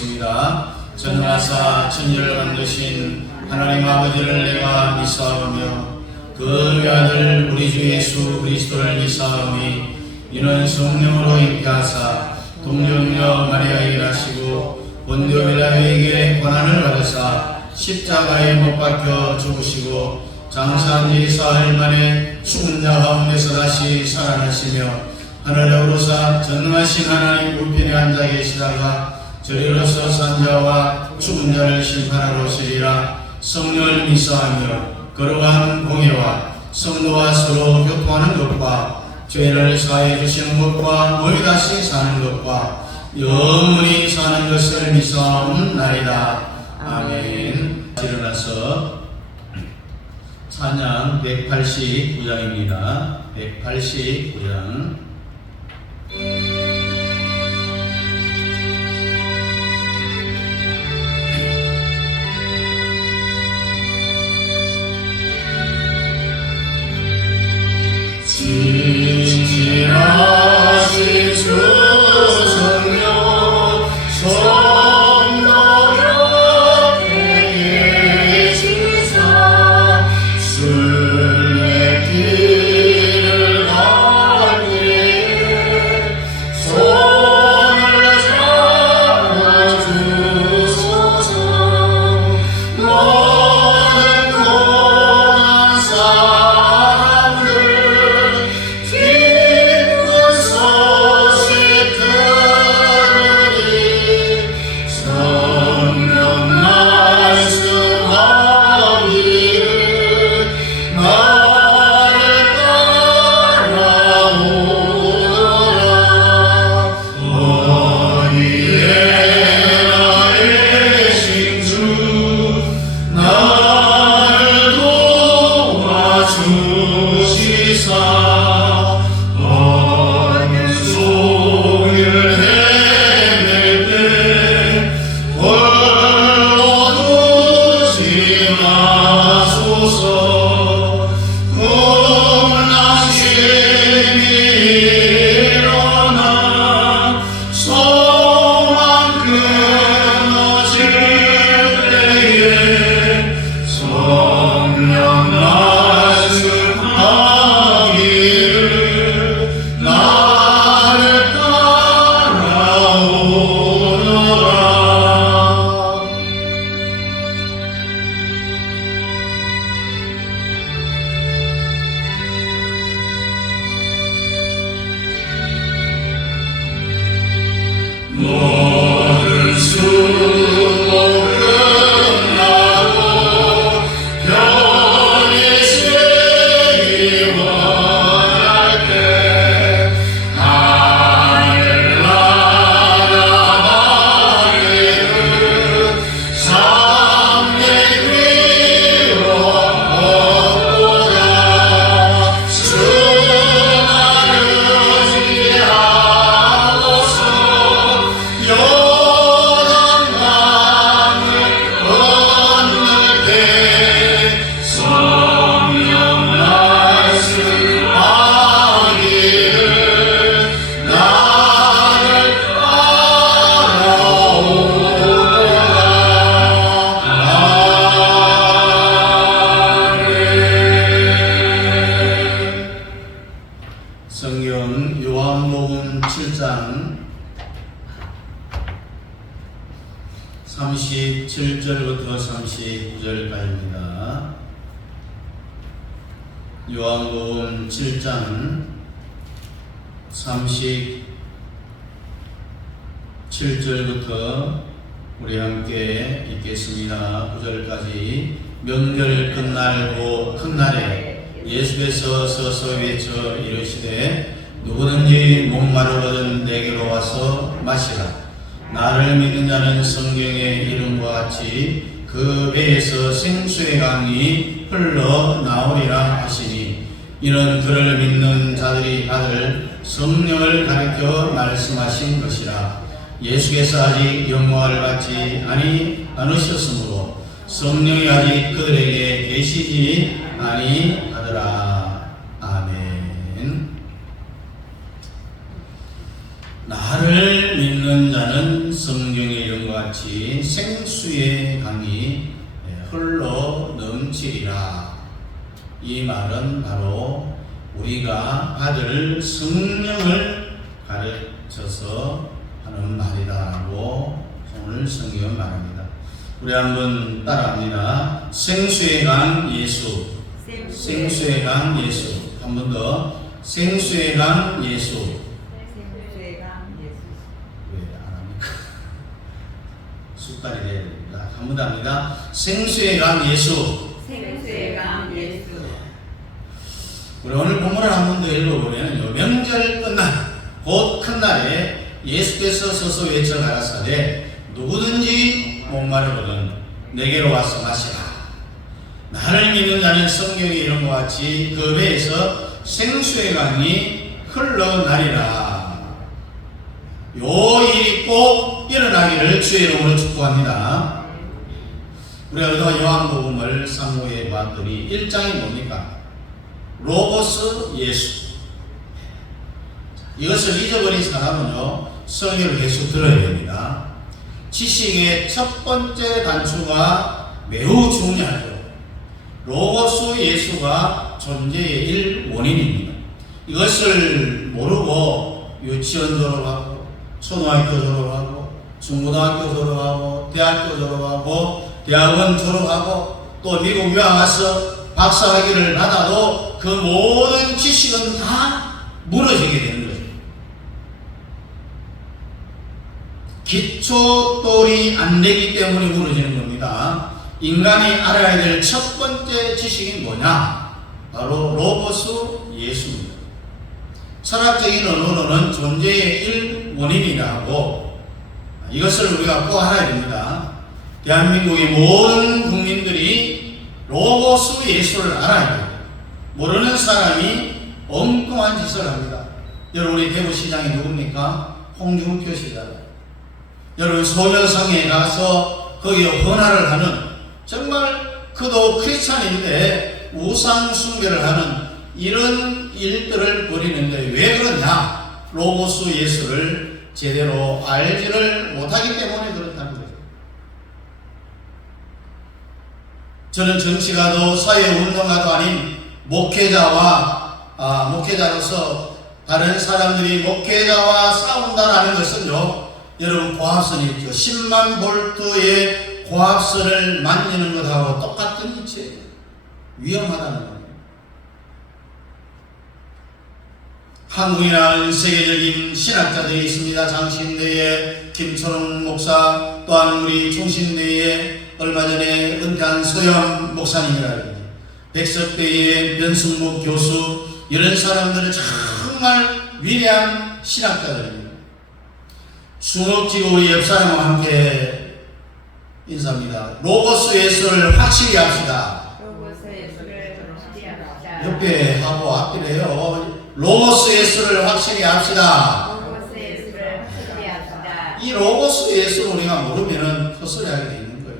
기도드리겠습니다. 전능하사 천지를 만드신 하나님 아버지를 내가 믿사오며 그 외아들 우리 주 예수 그리스도를 믿사오니 이는 성령으로 잉태하사 동정녀 마리아에게 나시고 본디오 빌라도에게 고난을 받으사 십자가에 못 박혀 죽으시고 장사한 지 사흘 만에 죽은 자 가운데서 다시 살아나시며 하늘에 오르사 전능하신 하나님 우편에 앉아 계시다가 저리로서 산 자와 죽은 자를 심판하러 오시리라. 성령을 믿사하며 거룩한 공예와 성도와 서로 교통하는 것과 죄를 사해 주시는 것과 몸이 다시 사는 것과 영원히 사는 것을 믿사옵나이다. 아멘. 일어나서 찬양 189장입니다. 189장. 진실하신 주 성령 성도여 계시사 순례길을 가니 손을 잡아주소서. 모든 고난 사람들 기쁜 소식 들으니 성령 말씀하기를 나를 따라오너라. 어디에 나의 신주 나를 도와주시사 어느 종일 헤맬 때 홀로 두지 마소서. 꿈나심이 일어나 소망 끊어질 때에 성령 말씀하기를 나를 따라오너라. 모든 수고 끝나고 별이 시원할 때 하늘나라 밝게는 삼내 위로 얻고자 수많은 지하고서 요단강을 건널 때 성령 말씀하기를 나를 따라오너라. 성경 요한복음 7장 37절부터 39절까지입니다. 요한복음 7장 37절부터 우리 함께 읽겠습니다. 9절까지. 명절 끝날고 큰 날에 예수께서 서서 외쳐 이르시되 누구든지 목마르거든 내게로 와서 마시라. 나를 믿는 자는 성경의 이름과 같이 그 배에서 생수의 강이 흘러나오리라 하시니 이는 그를 믿는 자들이 받을 성령을 가리켜 말씀하신 것이라. 예수께서 아직 영광을 받지 않으셨으므로 성령이 아직 그들에게 계시지 아니하더라. 아멘. 나를 믿는 자는 성경의 영광을 것 같이 생수의 강이 흘러 넘치리라. 이 말은 바로 우리가 받을 성령을 가르쳐서 하는 말이다라고 오늘 성경은 말합니다. 우리 한번 따라합니다. 생수의 강 예수. 생수의 강 예수. 한 번 더. 생수의 강 예수. 생수의 강 예수. 왜 안 합니까? 습관이 돼야 됩니다. 한 번 더 합니다. 생수의 강 예수. 생수의 강 예수. 우리 오늘 본문을 한 번 더 읽어보면 명절 끝날 곧 큰 날에 예수께서 서서 외쳐 가라사대 누구든지 목마르거든 내게로 와서 마시라. 나를 믿는 자는 성경에 이런 것 같이 그 배에서 생수의 강이 흘러나리라. 요 일이 꼭 일어나기를 주의 이름으로 축복합니다. 우리가 요한복음을 상고해 봤더니 1장이 뭡니까? 로고스 예수. 이것을 잊어버린 사람은요 성경을 계속 들어야 됩니다. 지식의 첫 번째 단추가 매우 중요하죠. 로고스 예수가 존재의 일원인입니다. 이것을 모르고 유치원 졸업하고 초등학교 졸업하고 중고등학교 졸업하고 대학교 졸업하고 대학원 졸업하고 또 미국 유학 와서 박사학위를 받아도 그 모든 지식은 다 무너지게 되는 거죠. 기초돌이 안 되기 때문에 무너지는 겁니다. 인간이 알아야 될 첫 번째 지식이 뭐냐? 바로 로고스 예수입니다. 철학적인 언어로는 존재의 일원인이라고 이것을 우리가 꼭 알아야 됩니다. 대한민국의 모든 국민들이 로고스 예수를 알아야 돼요. 모르는 사람이 엉뚱한 짓을 합니다. 여러분 우리 대구시장이 누굽니까? 홍준표 시장. 여러분 소녀성에 가서 거기에 헌화를 하는 정말 그도 크리스찬인데 우상 숭배를 하는 이런 일들을 벌이는데 왜 그러냐? 로고스 예수를 제대로 알지를 못하기 때문에 그렇다는 거죠. 저는 정치가도 사회운동가도 아닌 목회자로서 다른 사람들이 목회자와 싸운다라는 것은요, 여러분 고압선 있죠. 10만 볼트의 고압선을 만지는 것하고 똑같은 이치예요. 위험하다는 거예요. 한국이라는 세계적인 신학자들이 있습니다. 장신대의 김초롱 목사, 또한 우리 중신대의 얼마 전에 은퇴한 소영 목사님이라든지 백석대의 변승목 교수, 이런 사람들은 정말 위대한 신학자들입니다. 수목지구 우리 옆 사람과 함께 인사합니다. 로고스 예수를 확실히 합시다. 로고스 예수를 확실히 합시다. 옆에 하고 앞이래요. 로고스 예수를 확실히 합시다. 로고스 예수를 확실히 합시다. 이 로고스 예수를 우리가 모르면 헛소리하게 돼 있는 거예요.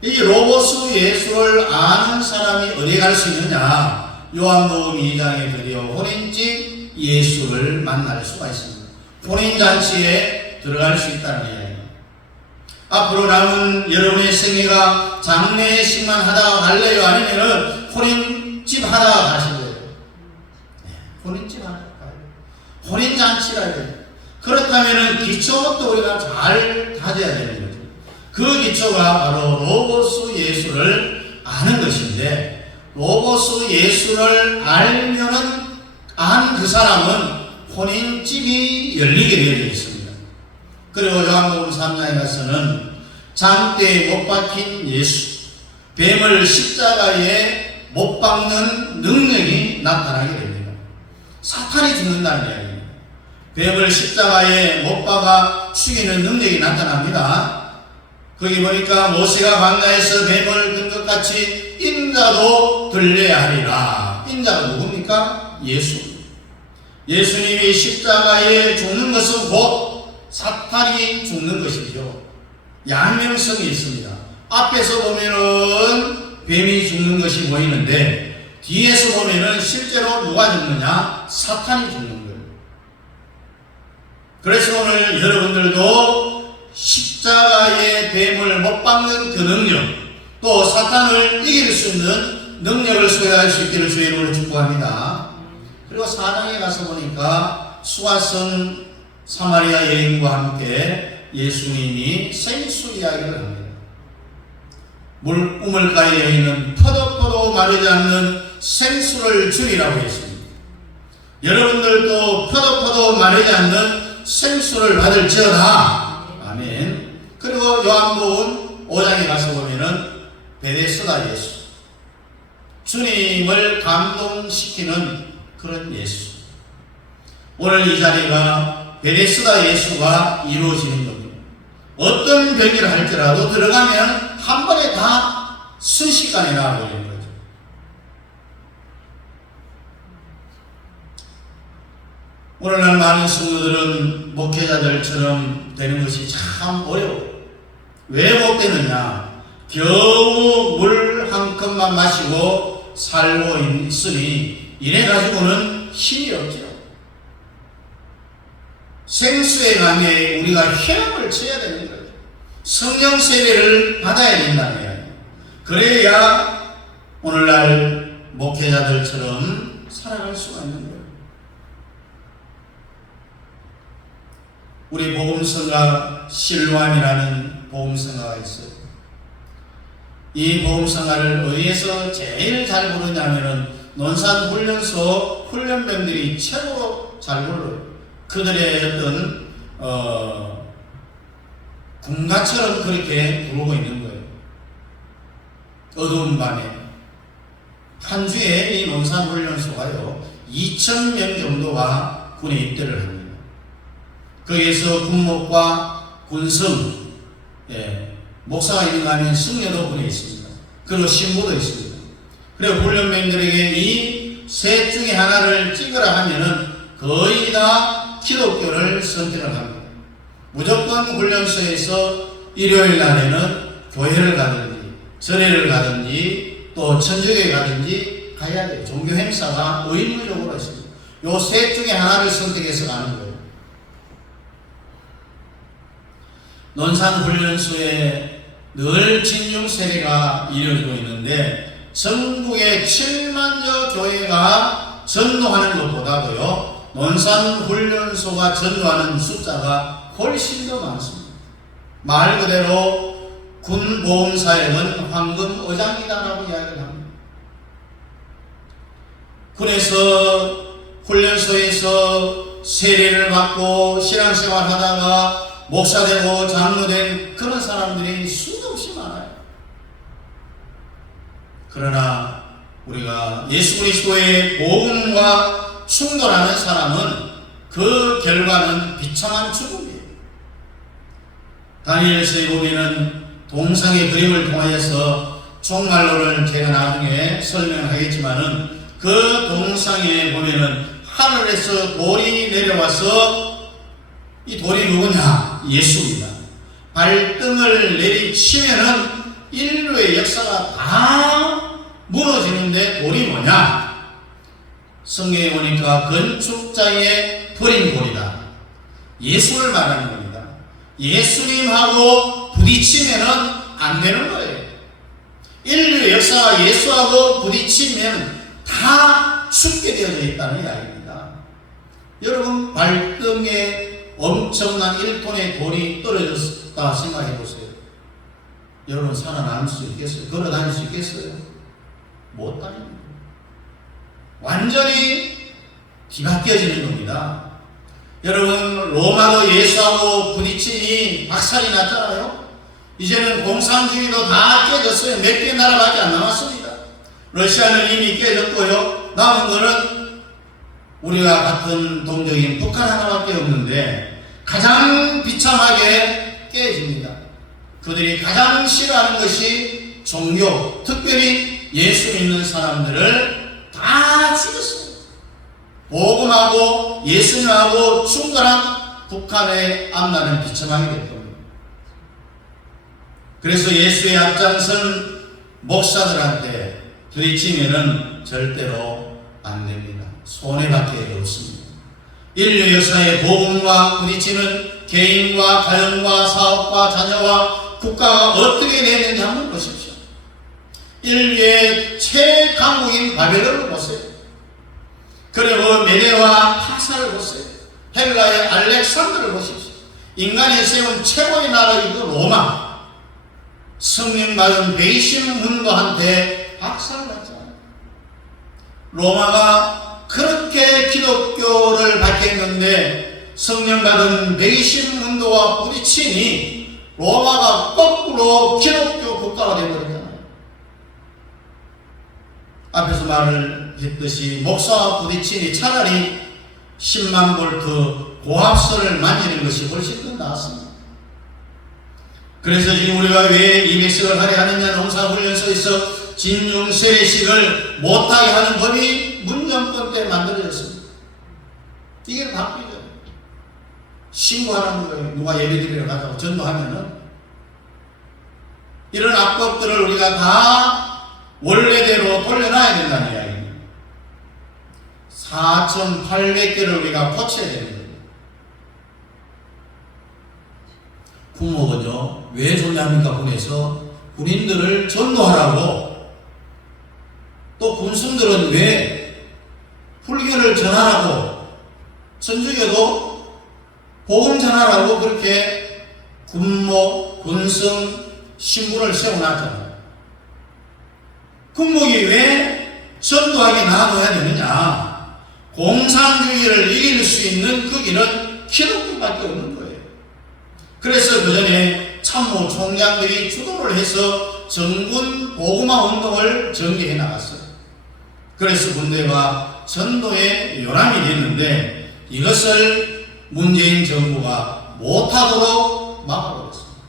이 로고스 예수를 아는 사람이 어디 갈 수 있느냐? 요한복음 2장에 드디어 혼인집 예수를 만날 수가 있습니다. 혼인잔치에 들어갈 수 있다는 이야기입니다. 앞으로 남은 여러분의 생애가 장례식만 하다가 갈래요? 아니면은 혼인집 하다가 가실래요? 혼인집 하다가 가요. 혼인잔치라 해요. 그렇다면은 기초부터 우리가 잘 다져야 되는 거죠. 그 기초가 바로 로고스 예수를 아는 것인데, 로고스 예수를 알면은 안 그 사람은 혼인집이 열리게 되어 있습니다. 그리고 요한복음 3장에 가서는 장대에 못 박힌 예수, 뱀을 십자가에 못 박는 능력이 나타나게 됩니다. 사탄이 죽는다는 이야기입니다. 뱀을 십자가에 못 박아 죽이는 능력이 나타납니다. 거기 보니까 모세가 광야에서 뱀을 든 것 같이 인자도 들려야 하리라. 인자가 누굽니까? 예수. 예수님이 십자가에 죽는 것은 곧 사탄이 죽는 것이죠. 양면성이 있습니다. 앞에서 보면은 뱀이 죽는 것이 보이는데 뒤에서 보면은 실제로 누가 죽느냐? 사탄이 죽는 거예요. 그래서 오늘 여러분들도 십자가의 뱀을 못 박는 그 능력, 또 사탄을 이길 수 있는 능력을 소유할 수 있기를 주의 이름으로 축복합니다. 그리고 4장에 가서 보니까 수가성 사마리아 여인과 함께 예수님이 생수 이야기를 합니다. 우물가의 여인은 포도포도 마르지 않는 생수를 주리라고 했습니다. 여러분들도 포도포도 마르지 않는 생수를 받을지어다. 아멘. 그리고 요한복음 5장에 가서 보면은 베데스다 예수, 주님을 감동시키는 그런 예수. 오늘 이 자리가 베데스다 예수가 이루어지는 겁니다. 어떤 병기를 할지라도 들어가면 한 번에 다 순식간에 나아버리는 거죠. 오늘날 많은 성도들은 목회자들처럼 되는 것이 참 어려워요. 왜 못 되느냐? 겨우 물 한 컵만 마시고 살고 있으니 이래 가지고는 힘이 없죠. 생수의 강에 우리가 헤엄을 쳐야 되는 거예요. 성령 세례를 받아야 된다는 거예요. 그래야 오늘날 목회자들처럼 살아갈 수가 있는 거예요. 우리 복음성가 실로암이라는 복음성가가 있어요. 이 복음성가를 어디에서 제일 잘 부르냐면은 논산훈련소 훈련병들이 최고로 잘 불러요. 그들의 어떤 군가처럼 그렇게 부르고 있는 거예요. 어두운 밤에 한 주에 이 논산훈련소가요 2,000명 정도가 군에 입대를 합니다. 거기에서 군목과 군성, 목사가 있는가 하면 승려도 군에 있습니다. 그리고 신부도 있습니다. 그리고 훈련병들에게 이 셋 중에 하나를 찍으라 하면은 거의 다 기독교를 선택을 합니다. 무조건 훈련소에서 일요일 날에는 교회를 가든지 절에를 가든지 또 천주교에 가든지 가야 돼요. 종교 행사가 의무적으로 있습니다. 요 셋 중에 하나를 선택해서 가는 거예요. 논산훈련소에 늘 진중 세례가 이루어지고 있는데 전국의 7만여 교회가 전도하는 것보다도요 논산훈련소가 전도하는 숫자가 훨씬 더 많습니다. 말 그대로 군보험사역은 황금어장이다라고 이야기를 합니다. 군에서 훈련소에서 세례를 받고 신앙생활 하다가 목사되고 장로된 그런 사람들이 수도 없이 많아요. 그러나 우리가 예수 그리스도의 복음과 충돌하는 사람은 그 결과는 비참한 죽음이에요. 다니엘서에 보면은 동상의 그림을 통하여서 종말론을 제가 나중에 설명하겠지만은 그 동상에 보면은 하늘에서 돌이 내려와서 이 돌이 누구냐? 예수입니다. 발등을 내리치면은 인류의 역사가 다 무너지는데 돌이 뭐냐? 성경에 보니까 건축자의 버린 돌이다. 예수를 말하는 겁니다. 예수님하고 부딪히면은 안 되는 거예요. 인류의 역사가 예수하고 부딪히면 다 죽게 되어져 있다는 이야기입니다. 여러분 발등에 엄청난 1톤의 돌이 떨어졌다 생각해 보세요. 여러분 살아남을 수 있겠어요? 걸어 다닐 수 있겠어요? 못 다닙니다. 완전히 뒤바뀌어지는 겁니다. 여러분 로마도 예수하고 부딪히니 박살이 났잖아요. 이제는 공산주의도 다 깨졌어요. 몇 개 나라밖에 안 남았습니다. 러시아는 이미 깨졌고요. 남은 거는 우리가 같은 동족인 북한 하나밖에 없는데 가장 비참하게 깨집니다. 그들이 가장 싫어하는 것이 종교, 특별히 예수 믿는 사람들을 다 죽였어요. 복음하고 예수님하고 충돌한 북한의 앞날은 비참하게 될 겁니다. 그래서 예수의 앞장선 목사들한테 부딪히면은 절대로 안 됩니다. 손해밖에 없습니다. 인류 역사의 복음과 부딪히는 개인과 가정과 사업과 자녀와 국가가 어떻게 되는지 한번 보십시오. 인류의 최강국인 바벨론을 보세요. 그리고 메데와 파사를 보세요. 헬라의 알렉산더를 보십시오. 인간이 세운 최고의 나라이고 로마. 성령 받은 베이신 문도한테 박살났잖아요. 로마가 그렇게 기독교를 밝혔는데 성령 받은 베이신 문도와 부딪히니 로마가 거꾸로 기독교 국가가 되어버렸잖아요. 앞에서 말을 했듯이 목사와 부딪히니 차라리 10만 볼트 고압선을 만지는 것이 훨씬 더 나았습니다. 그래서 지금 우리가 왜 200석을 하려 하느냐, 농사훈련소에서 진중 세례식을 못하게 하는 법이 문정권 때 만들어졌습니다. 이게 바뀌죠. 신고하는 거예요. 누가 예배드리러 가자고 전도하면은. 이런 악법들을 우리가 다 원래대로 돌려놔야 된다는 이야기입니다. 4,800개를 우리가 고쳐야 됩니다. 군목은요, 왜 존재합니까? 군에서 군인들을 전도하라고. 또 군수들은 왜 불교를 전하라고, 천주교도 복음 전하라고 그렇게 군목, 군성, 신분을 세워놨잖아요. 군목이 왜 전도하게 놔둬야 되느냐? 공산주의를 이길 수 있는 그 길은 기독교밖에 없는 거예요. 그래서 그 전에 참모 총장들이 주도를 해서 정군 보고마 운동을 전개해 나갔어요. 그래서 군대가 전도의 요람이 됐는데 이것을 문재인 정부가 못하도록 막아버렸습니다.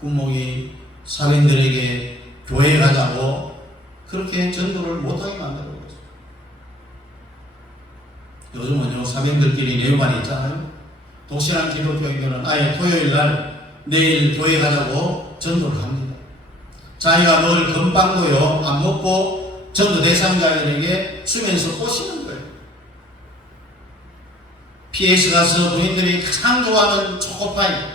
군목이 사병들에게 교회 가자고 그렇게 전도를 못하게 만들어버렸습니다. 요즘은요, 사병들끼리 내용만 있잖아요. 독실한 기독교인들은 아예 토요일날 내일 교회 가자고 전도를 합니다. 자기가 먹을 건빵도요 안 먹고 전도 대상자들에게 주면서 꼬시는 거예요. PS 가서 본인들이 가장 좋아하는 초코파이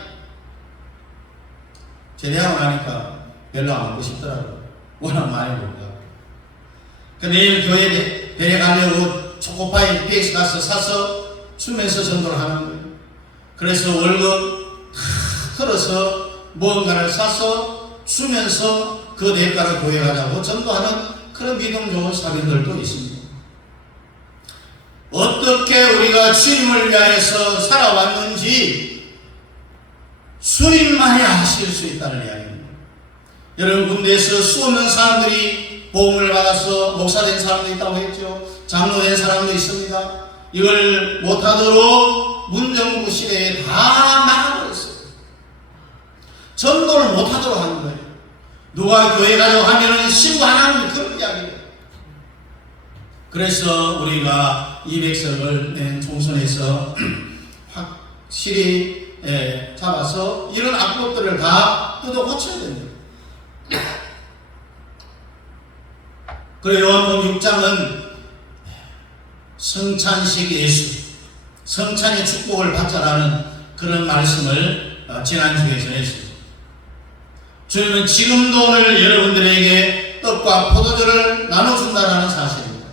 제대하고 나니까 별로 안 먹고 싶더라고요. 워낙 많이 먹다. 내일 교회 데려가려고 초코파이 PS 가서 사서 주면서 전도를 하는 거예요. 그래서 월급 다 털어서 무언가를 사서 주면서 그 대가를 교회 가자고 전도하는 그런 믿음 좋은 사람들도 있습니다. 어떻게 우리가 주님을 위하여서 살아왔는지 주님만이 아실 수 있다는 이야기입니다. 여러분, 군대에서 수없는 사람들이 보험을 받아서 목사된 사람도 있다고 했죠. 장로된 사람도 있습니다. 이걸 못하도록 문정부 시대에 다 막아버렸어요. 전도를 못하도록 하는 거예요. 누가 교회 가자고 하면은 신고 안 하는 그런 이야기예요. 그래서 우리가 200석을 낸 총선에서 확실히 잡아서 이런 악법들을 다 뜯어 고쳐야 됩니다. 그리고 요한복음 6장은 성찬식 예수, 성찬의 축복을 받자라는 그런 말씀을 지난주에 전했습니다. 주님은 지금도 오늘 여러분들에게 떡과 포도주를 나눠준다는 사실입니다.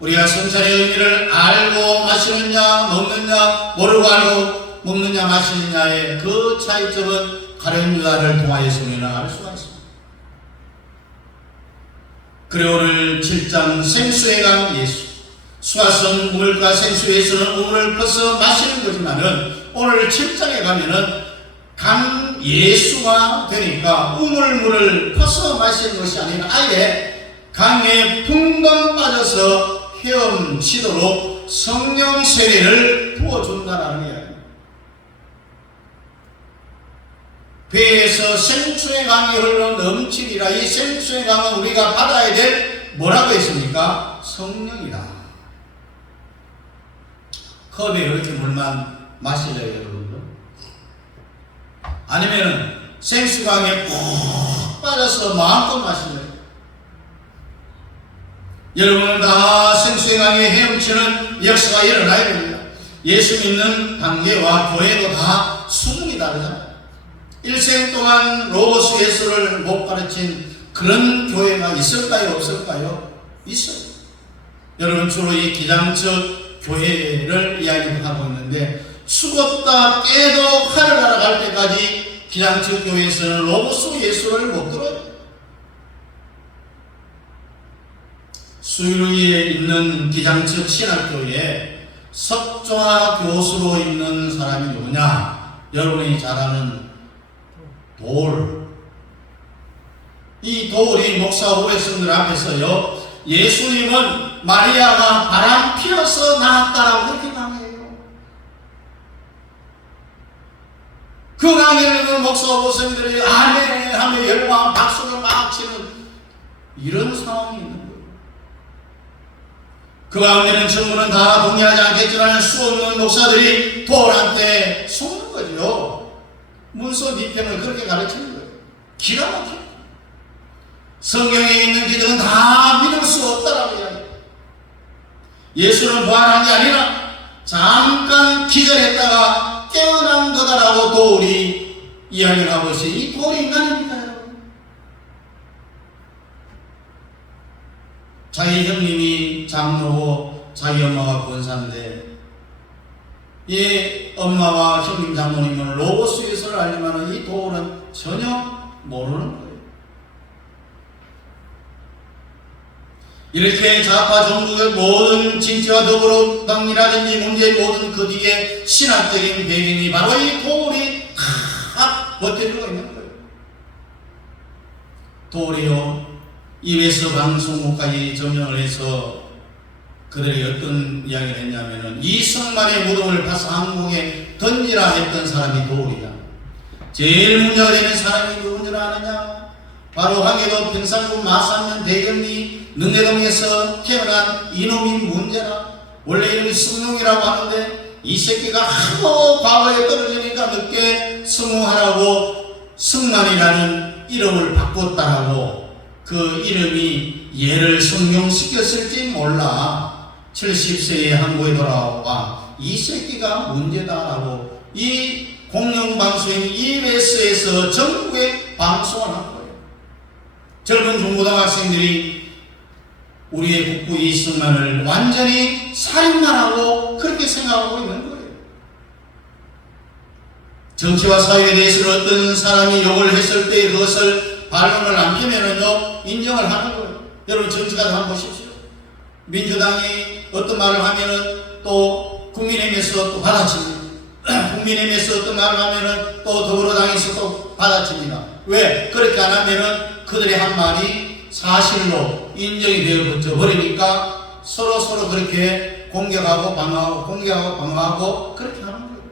우리가 성찬의 의미를 알고 마시느냐, 먹느냐, 모르고 알고 먹느냐, 마시느냐의 그 차이점은 가룟 유다를 통하여서 우리는 알 수가 있습니다. 그리고 오늘 7장 생수의 강 예수, 수화성 우물과 생수에서는 우물을 퍼서 마시는 거지만은 오늘 7장에 가면은 강 예수가 되니까 우물물을 퍼서 마시는 것이 아니라 아예 강에 붕덩 빠져서 헤엄치도록 성령 세례를 부어준다는 이야기입니다. 배에서 생수의 강이 흘러 넘치리라. 이 생수의 강은 우리가 받아야 될 뭐라고 했습니까? 성령이다. 컵에 이렇게 물만 마실래요, 여러분들? 아니면은 생수강에 푹 빠져서 마음껏 마실래요? 여러분은 다 생수의 강에 헤엄치는 역사가 일어나야 됩니다. 예수 믿는 단계와 교회도 다 수준이 다르잖아요. 일생 동안 로고스 예수를 못 가르친 그런 교회가 있을까요? 없을까요? 있어요. 여러분, 주로 이 기장적 교회를 이야기하고 있는데, 죽었다 깨도 하늘나라 갈 때까지 기장적 교회에서는 로고스 예수를 못 들어요. 수유리에 있는 기장적 신학교에 석좌 교수로 있는 사람이 누구냐? 여러분이 잘 아는 돌. 이 돌이 목사 후배성들 앞에서요, 예수님은 마리아가 바람 피어서 낳았다라고 그렇게 강해요. 그 강의를 그 목사 후배성들이 아멘 하며 열광 박수를 막 치는 이런 상황이 있는 거예요. 그 가운데는 전부는 다 동의하지 않겠지만 수 없는 목사들이 돌한테 속는 거죠. 문서 비평을 그렇게 가르치는 거예요. 기가 막혀요. 성경에 있는 기적은 다 믿을 수 없다라고 이야기해요. 예수는 부활한 게 아니라 잠깐 기절했다가 깨어난 거다라고 돌이 이야기를 하고 있어요. 이 돌이 인간입니다, 여러분. 자기 형님이 장로고 자기 엄마가 권사인데, 이 엄마와 형님 장모님은 로고스 예수를 알지만 이 돌은 전혀 모르는 거예요. 이렇게 좌파 정부의 모든 진취와 더불어당이라든지 문제의 모든 그 뒤에 신학적인 배경이 바로 이 돌이 다 버텨주고 있는 거예요. 돌이요, 입에서 방송국까지 점령을 해서 그들이 어떤 이야기를 했냐면은 이승만의 무덤을 파서 항공에 던지라 했던 사람이 돌이야. 제일 문제가 되는 사람이 누군 줄 아느냐? 바로 황해도 평상군 마산면 대경리 능대동에서 태어난 이놈이 문제라. 원래 이름이 승용이라고 하는데 이 새끼가 하도 과거에 떨어지니까 늦게 승용하라고 승만이라는 이름을 바꿨다라고. 그 이름이 얘를 성령시켰을지 몰라. 70세에 한국에 돌아와 이 새끼가 문제다라고 이 공영방송인 EBS에서 전국에 방송을 한 거예요. 젊은 중고등학생들이 우리의 국부 이승만을 완전히 살인만하고 그렇게 생각하고 있는 거예요. 정치와 사회에 대해서는 어떤 사람이 욕을 했을 때 그것을 반론을 안 펴면은요, 인정을 하는 거예요. 여러분, 정치가도 한번 보십시오. 민주당이 어떤 말을 하면은 또 국민의힘에서 또 받아칩니다. 국민의힘에서 어떤 말을 하면은 또 더불어당에서 또 받아칩니다. 왜? 그렇게 안 하면은 그들의 한 말이 사실로 인정이 되어 버리니까 서로 그렇게 공격하고 방어하고 그렇게 하는 거예요.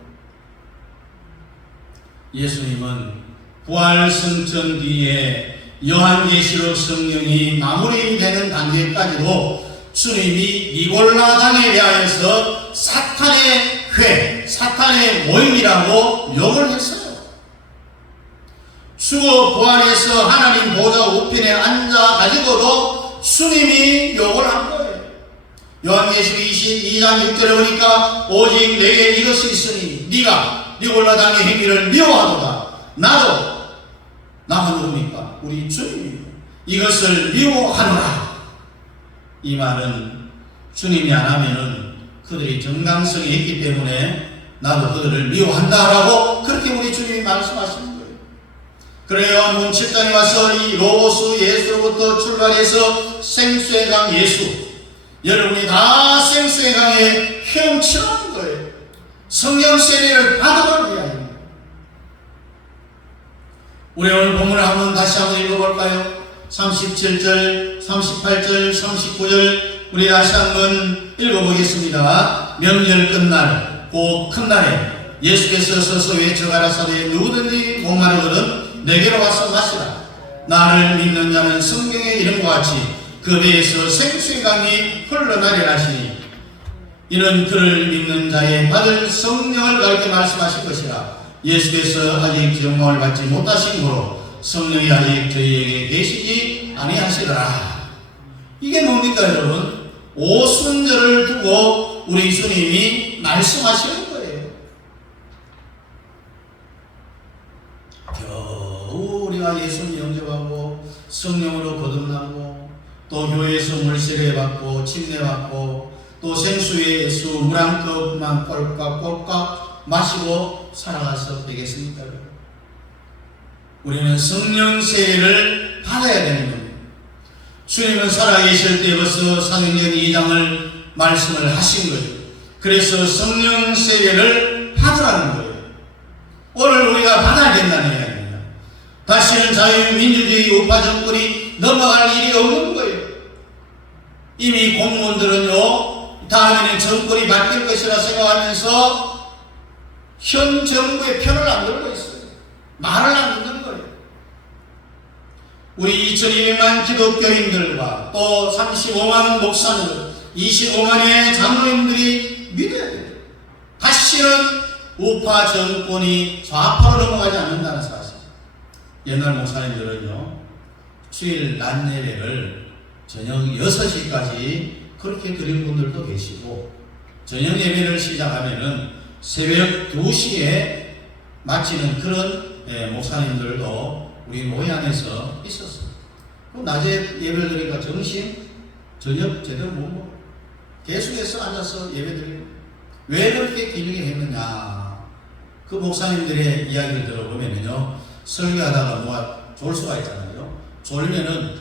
예수님은 부활 성천 뒤에 요한계시록 성령이 마무리되는 단계까지도 주님이 니골라당에 대하여서 사탄의 회, 사탄의 모임이라고 욕을 했어요. 죽어 부활해서 하나님 보좌 우편에 앉아 가지고도 주님이 욕을 한 거예요. 요한계시록 22장 6절에 보니까 오직 내게 이것이 있으니 네가 니골라당의 행위를 미워하도다. 나도 나가 누굽니까? 우리 주님입니다. 이것을 미워하노라. 이 말은 주님이 안 하면은 그들이 정당성이 있기 때문에 나도 그들을 미워한다라고 그렇게 우리 주님이 말씀하시는 거예요. 그래요. 요한복음 7장에 와서 이 로고스 예수로부터 출발해서 생수의 강 예수, 여러분이 다 생수의 강에 헤엄치는 거예요. 성령 세례를 받아볼 이야기입니다. 우리 오늘 본문을 다시 한번 읽어볼까요? 37절, 38절, 39절 우리 다시 한번 읽어보겠습니다. 명절 끝날 곧 큰날에 예수께서 서서 외쳐 가라사대 누구든지 목마르거든 내게로 와서 마시라. 나를 믿는 자는 성경의 이름과 같이 그 배에서 생수의 강이 흘러나리라 하시니 이는 그를 믿는 자의 받을 성령을 가르쳐 말씀하신 것이라. 예수께서 아직 영광을 받지 못하신 거로 성령이 아직 저희에게 계시지 아니하시더라. 이게 뭡니까 여러분? 오순절을 두고 우리 주님이 말씀하시는 거예요. 겨우 우리가 예수님 영접하고 성령으로 거듭나고 또 교회에서 물세례 받고 침례 받고 또 생수의 예수 물 한 컵만 꼴깍꼴깍 마시고 살아가서 되겠습니까? 우리는 성령 세례를 받아야 되는 겁니다. 주님은 살아계실 때 벌써 사도행전 2장을 말씀을 하신 거죠. 그래서 성령 세례를 받으라는 거예요. 오늘 우리가 받아야 된다는 이야기입니다. 다시는 자유민주주의 우파 정권이 넘어갈 일이 없는 거예요. 이미 공무원들은요, 다음에는 정권이 바뀔 것이라 생각하면서 현 정부의 편을 안 들고 있어요. 말을 안 듣는 거예요. 우리 2200만 기독교인들과 또 35만 목사들, 25만의 장로님들이 믿어야 돼요. 다시는 우파 정권이 좌파로 넘어가지 않는다는 사실. 옛날 목사님들은요, 주일 낮 예배를 저녁 6시까지 그렇게 드린 분들도 계시고, 저녁 예배를 시작하면은 새벽 2시에 마치는 그런 목사님들도 우리 교회 안에서 있었어요. 그럼 낮에 예배를 드리니까 점심, 저녁 제대로 못 먹어. 계속해서 앉아서 예배 드리고. 왜 그렇게 기능이 했느냐? 그 목사님들의 이야기를 들어보면요, 설교하다가 뭐가 졸 수가 있잖아요. 졸면은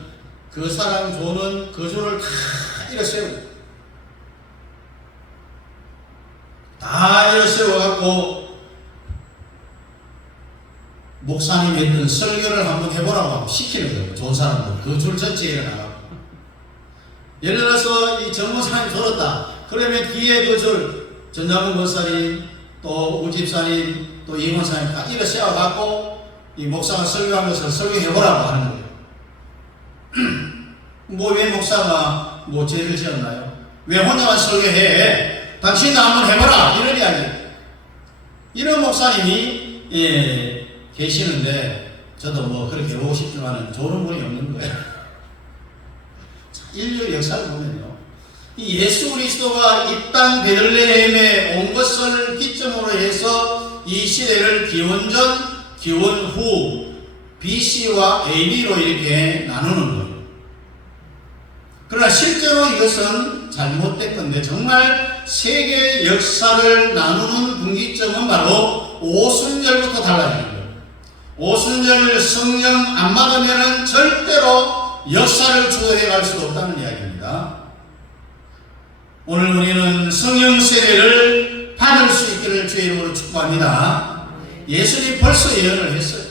그 사람 조는 그 조를 다 일어세우고, 다 일어세워갖고 목사님이 했던 설교를 한번 해보라고 하고 시키는 거예요. 좋은 사람들 그 줄 전체에 일어나가고, 예를 들어서 이 정목사님 졸았다 그러면 뒤에 그 줄 전장훈 목사님 또 우집사님 또 이원사님 다 일어세워갖고 이 목사가 설교한 것을 설교해보라고 하는 거예요. 뭐 왜 목사가 뭐 죄를 지었나요? 왜 혼자만 설교해? 당신도 한번 해봐라, 이런 이야기. 이런 목사님이 계시는데 저도 뭐 그렇게 해보고 싶지만은 좋은 분이 없는 거예요. 인류 역사를 보면요, 이 예수 그리스도가 이 땅 베들레헴에 온 것을 기점으로 해서 이 시대를 기원전, 기원후, BC와 AB로 이렇게 나누는 거예요. 그러나 실제로 이것은 잘못된 건데, 정말 세계 역사를 나누는 분기점은 바로 오순절부터 달라지는 거예요. 오순절 성령 안 받으면 절대로 역사를 주도해 갈 수 없다는 이야기입니다. 오늘 우리는 성령 세례를 받을 수 있기를 주의 이름으로 축복합니다. 예수님이 벌써 예언을 했어요.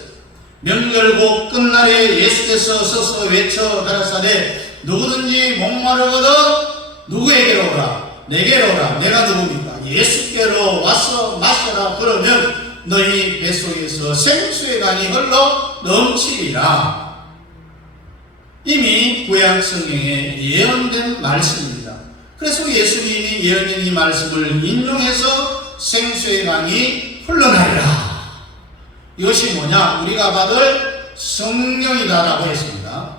명절곡 끝날에 예수께서 서서 외쳐 가라사대 누구든지 목마르거든 누구에게로 오라? 내게로 오라. 내가 누굽니까? 예수께로 와서 마셔라. 그러면 너희 뱃속에서 생수의 강이 흘러 넘치리라. 이미 구약 성경에 예언된 말씀입니다. 그래서 예수님이 예언된 이 말씀을 인용해서 생수의 강이 흘러나리라. 이것이 뭐냐? 우리가 받을 성령이다라고 했습니다.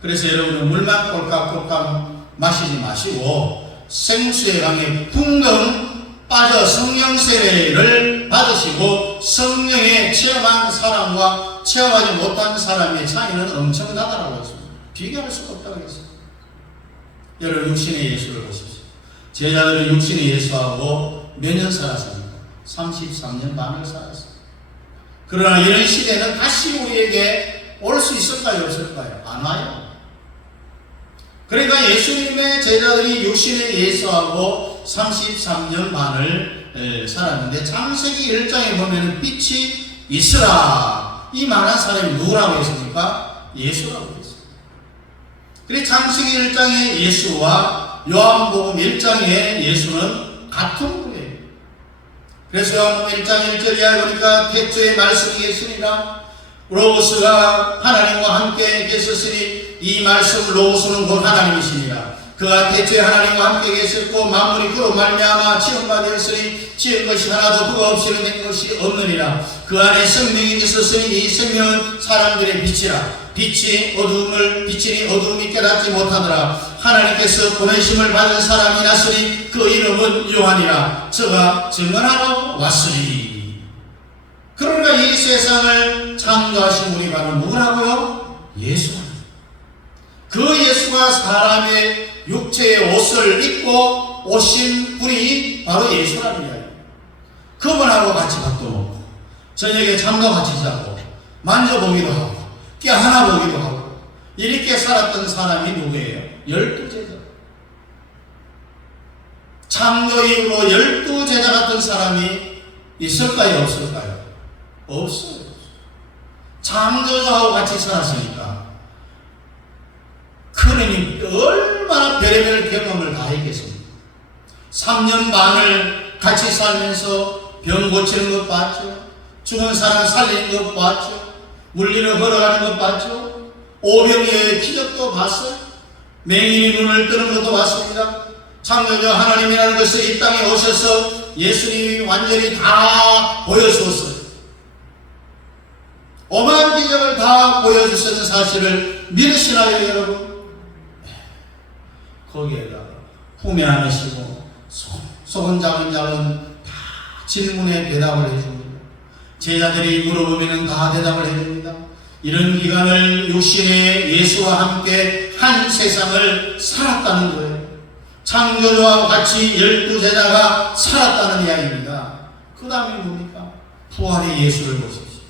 그래서 여러분은 물만 꼴깍꼴깍 마시지 마시고 생수의 강에 붕덩 빠져 성령 세례를 받으시고, 성령에 체험한 사람과 체험하지 못한 사람의 차이는 엄청나다라고 했습니다. 비교할 수가 없다고 했습니다. 여러분 육신의 예수를 보십시오. 제자들은 육신의 예수하고 몇 년 살았습니까? 33년 반을 살았습니다. 그러나 이런 시대는 다시 우리에게 올 수 있을까요? 없을까요? 안 와요. 그러니까 예수님의 제자들이 육신의 예수하고 33년 반을 살았는데, 창세기 1장에 보면 빛이 있으라. 이 말한 사람이 누구라고 했습니까? 예수라고 했습니다. 그래서 창세기 1장의 예수와 요한복음 1장의 예수는 같은 분이에요. 그래서 요한복음 1장 1절 이하에 보니까 태초에 말씀이 예수니라. 로고스가 하나님과 함께 계셨으니 이 말씀 로고스는 곧 하나님이시니라. 그가 태초에 하나님과 함께 계셨고 만물이 그로 말미암아 지은 바 되었으니 지은 것이 하나도 그가 없이는 된 것이 없느니라. 그 안에 생명이 있었으니 이 생명은 사람들의 빛이라. 빛이 어두움을 비치니 어두움이 깨닫지 못하더라. 하나님께서 보내심을 받은 사람이 났으니 그 이름은 요한이라. 저가 증언하러 왔으니. 그러니까 이 세상을 창조하신 분이 바로 누구라고요? 예수. 그 예수가 사람의 육체의 옷을 입고 오신 분이 바로 예수라는 이야기예요. 그분하고 같이 밥도 먹고 저녁에 잠도 같이 자고 만져보기도 하고 껴안아보기도 하고 이렇게 살았던 사람이 누구예요? 12제자. 창조 이후로 12제자 같은 사람이 있을까요? 없을까요? 없어요. 창조주하고 같이 살았으니까 그러니 얼마나 별의별 경험을 다 했겠습니까? 3년 반을 같이 살면서 병 고치는 것 봤죠. 죽은 사람 살리는 것 봤죠. 물리를 걸어가는 것 봤죠. 오병이어의 기적도 봤어요. 맹인이 눈을 뜨는 것도 봤습니다. 창조주 하나님이라는 것을 이 땅에 오셔서 예수님이 완전히 다 보여주었어요. 어마어마한 기적을 다 보여주셨는 사실을 믿으시나요, 여러분? 거기에다가 후회하시고 속은 작은 다 질문에 대답을 해줍니다. 제자들이 물어보면 다 대답을 해줍니다. 이런 기간을 육신의 예수와 함께 한 세상을 살았다는 거예요. 창조주와 같이 12제자가 살았다는 이야기입니다. 그 다음에 뭡니까? 부활의 예수를 보십시오.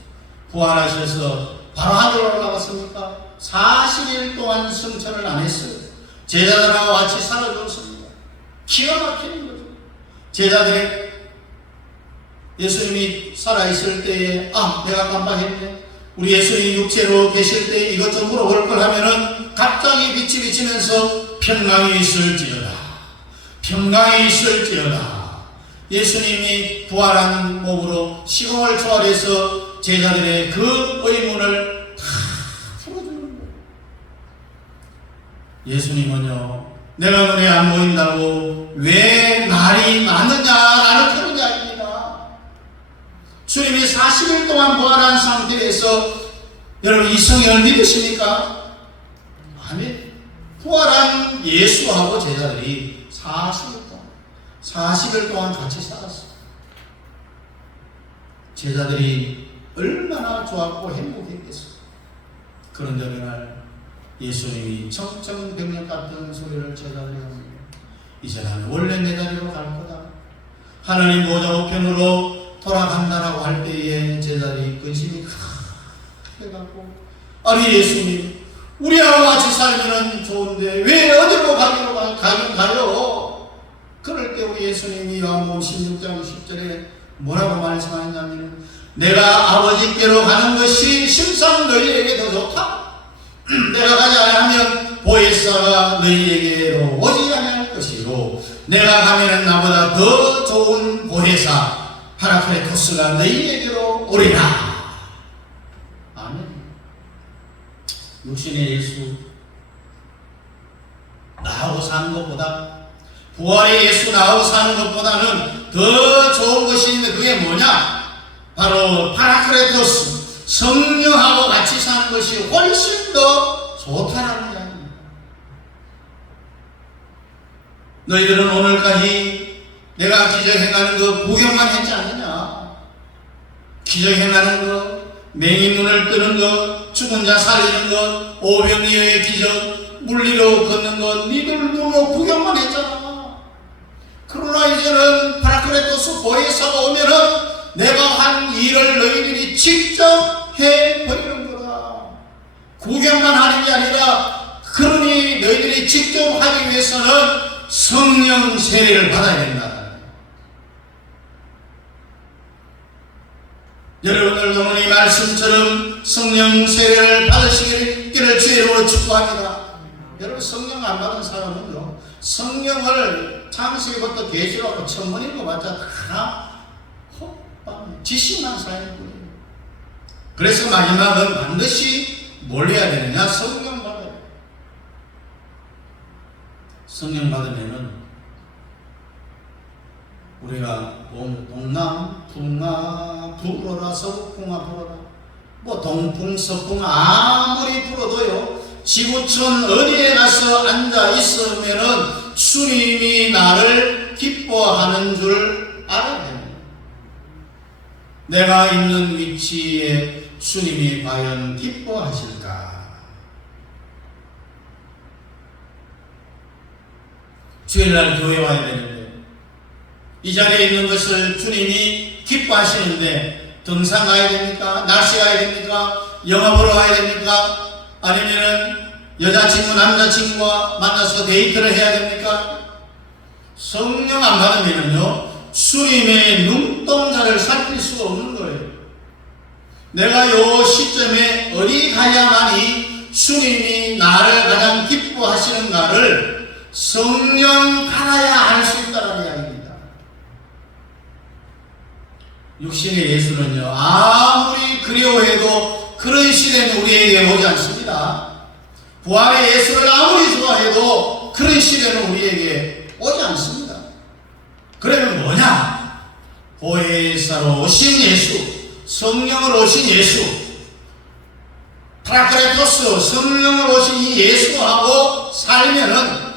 부활하셔서 바로 하늘로 올라갔습니까? 40일 동안 성천을 안 했어요. 제자들하고 같이 살아줬습니다. 기가 막히는 거죠. 제자들이 예수님이 살아있을 때에 내가 깜빡했네. 우리 예수님이 육체로 계실 때 이것 좀 물어볼 걸 하면은 갑자기 빛이 비치면서 평강이 있을지어다. 평강이 있을지어다. 예수님이 부활한 몸으로 시공을 초월해서 제자들의 그 의문을 다 풀어주는 거예요. 예수님은요, 내가 눈에 안 보인다고 왜 말이 많느냐라는 그런 이야기입니다. 주님이 40일 동안 부활한 상태에서 여러분 이 성경을 믿으십니까? 아멘. 부활한 예수하고 제자들이 40일 동안 같이 살았어요. 제자들이 얼마나 좋았고 행복했겠어요. 그런데 어느 날 예수님이 청천벽력 같은 소리를 제자들이 합니다. 이제 나는 원래 내 자리로 갈 거다. 하나님 보좌 우편으로 돌아간다라고 할 때에 제자들이 근심이 해갖고 아니 예수님 우리하고 같이 살면 좋은데 왜 어디로 가긴 가요? 그럴 때 우리 예수님이 요한복음 16장 10절에 뭐라고 말씀하냐면 내가 아버지께로 가는 것이 심상 너희에게 더 좋다. 내가 가지 않으면 보혜사가 너희에게로 오지 않을 것이고 내가 가면 나보다 더 좋은 보혜사 파라클레토스가 너희에게로 오리라. 아멘. 육신의 예수 나하고 사는 것보다 부활의 예수 나하고 사는 것보다는 더 좋은 것이 있는데 그게 뭐냐? 바로 파라클레토스 성령하고 같이 사는 것이 훨씬 더 좋다라는 이야기입니다. 너희들은 오늘까지 내가 기적 행하는 거 구경만 했지 않느냐? 기적 행하는 거, 맹인 눈을 뜨는 거, 죽은 자 살리는 거, 오병이어의 기적, 물리로 걷는 거 니들 눈으로 구경만 했잖아. 그러나 이제는 파라클레토스 보혜사가 오면은 내가 한 일을 너희들이 직접 해버리는 거다. 구경만 하는 게 아니라 그러니 너희들이 직접 하기 위해서는 성령 세례를 받아야 된다. 여러분들도 오늘 이 말씀처럼 성령 세례를 받으시기를 주의 이름으로 축복합니다. 여러분 성령 안 받은 사람은요 성령을 창세기부터 계시록부터 천문인 거 맞아 다 지식만 쌓이는 거예요. 그래서 마지막은 반드시 뭘 해야 되느냐? 성령 받아요. 성령 받으면은 우리가 동남, 풍아, 불어라, 서북풍아 불어라 뭐 동풍, 서풍 아무리 불어도요 지구촌 어디에 가서 앉아 있으면은 주님이 나를 기뻐하는 줄 알아야 됩니다. 내가 있는 위치에 주님이 과연 기뻐하실까? 주일날 교회 와야 되는데 이 자리에 있는 것을 주님이 기뻐하시는데 등산 가야 됩니까? 날씨 가야 됩니까? 영화 보러 가야 됩니까? 아니면은 여자친구 남자친구와 만나서 데이트를 해야 됩니까? 성령 안 받으면은요 주님의 눈동자를 살필 수가 없는 거예요. 내가 요 시점에 어디 가야만이 주님이 나를 가장 기뻐하시는가를 성령 받아야 알 수 있다는 이야기입니다. 육신의 예수는요 아무리 그리워해도 그런 시대는 우리에게 오지 않습니다. 부활의 예수를 아무리 좋아해도 그런 시대는 우리에게 오지 않습니다. 그러면 뭐냐? 보혜사로 오신 예수, 성령으로 오신 예수, 파라크레토스 성령으로 오신 이 예수하고 살면은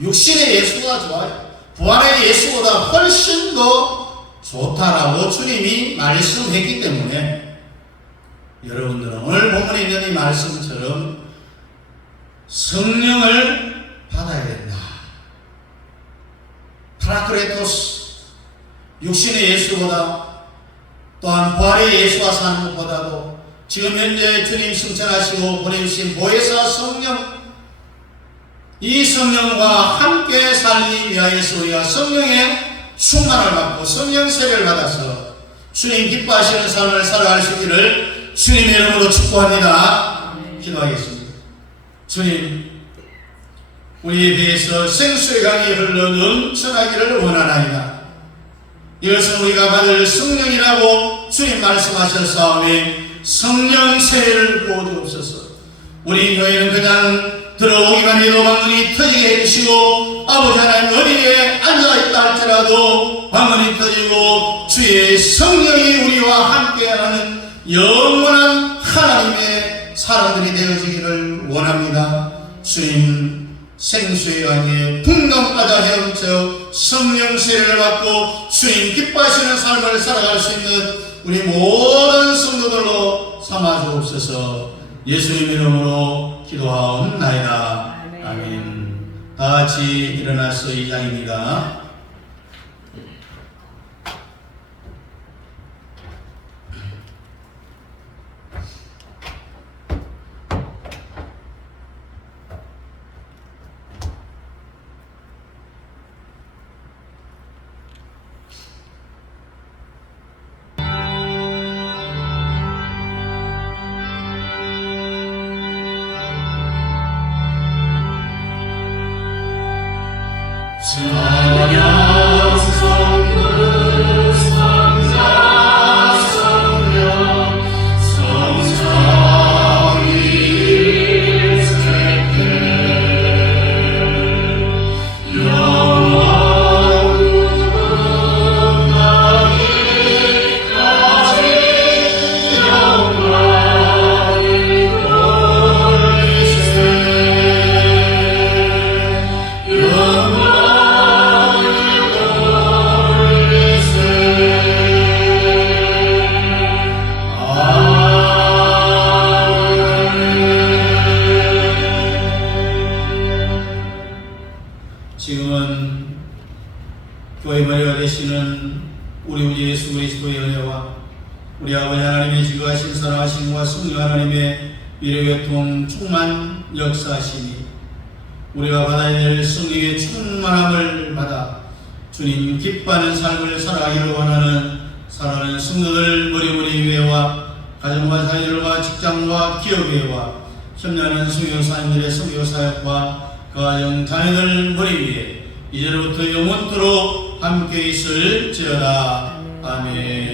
육신의 예수가 좋아요. 부활의 예수보다 훨씬 더 좋다라고 주님이 말씀했기 때문에 여러분들은 오늘 본문에 있는 이 말씀처럼 성령을 받아야 된다. 파라크레토스 육신의 예수보다 또한 부활의 예수와 사는 것보다도 지금 현재 주님 승천하시고 보내주신 보혜사 성령, 이 성령과 함께 살기 위하여서 우리가 성령의 충만을 받고 성령 세례를 받아서 주님 기뻐하시는 삶을 살아갈 수 있기를 주님의 이름으로 축복합니다. 기도하겠습니다. 주님, 우리에 대해서 생수의 강이 흘러 넘쳐나기를 원하나이다. 이것은 우리가 받을 성령이라고 주님 말씀하셨사오니 성령 세례를 부어주옵소서. 우리 교회는 그냥 들어오기만 해도 방문이 터지게 해주시고 아버지 하나님 어디에 앉아있다 할지라도 방문이 터지고 주의 성령이 우리와 함께하는 영원한 하나님의 사람들이 되어지기를 원합니다. 주님 생수의 강에 풍덩까지 헤엄쳐 성령 세례를 받고 주님 기뻐하시는 삶을 살아갈 수 있는 우리 모든 성도들로 삼아주옵소서. 예수님 이름으로 기도하옵나이다. 아멘. 다 같이 일어나서 2장입니다. 찬양 성부 성자 성령 성삼위 일체들 영원 무궁하기까지 영광을 돌리세 지금은 교회 머리가 되시는 우리 예수 그리스도의 은혜와 우리 아버지 하나님의 지극하신 사랑하심과 성령 하나님의 미래교통 충만 역사하시니 우리가 받아야 될 성령의 충만함을 받아 주님 기뻐하는 삶을 살아가기를 원하는 사랑하는 성도들 머리머리 위에와 가정과 자녀들과 직장과 기업회와 협력하는 성교사님들의 성교사역과 가정 자녀들 머리 위에 이제로부터 영원토록 함께 있을지어다. 아멘.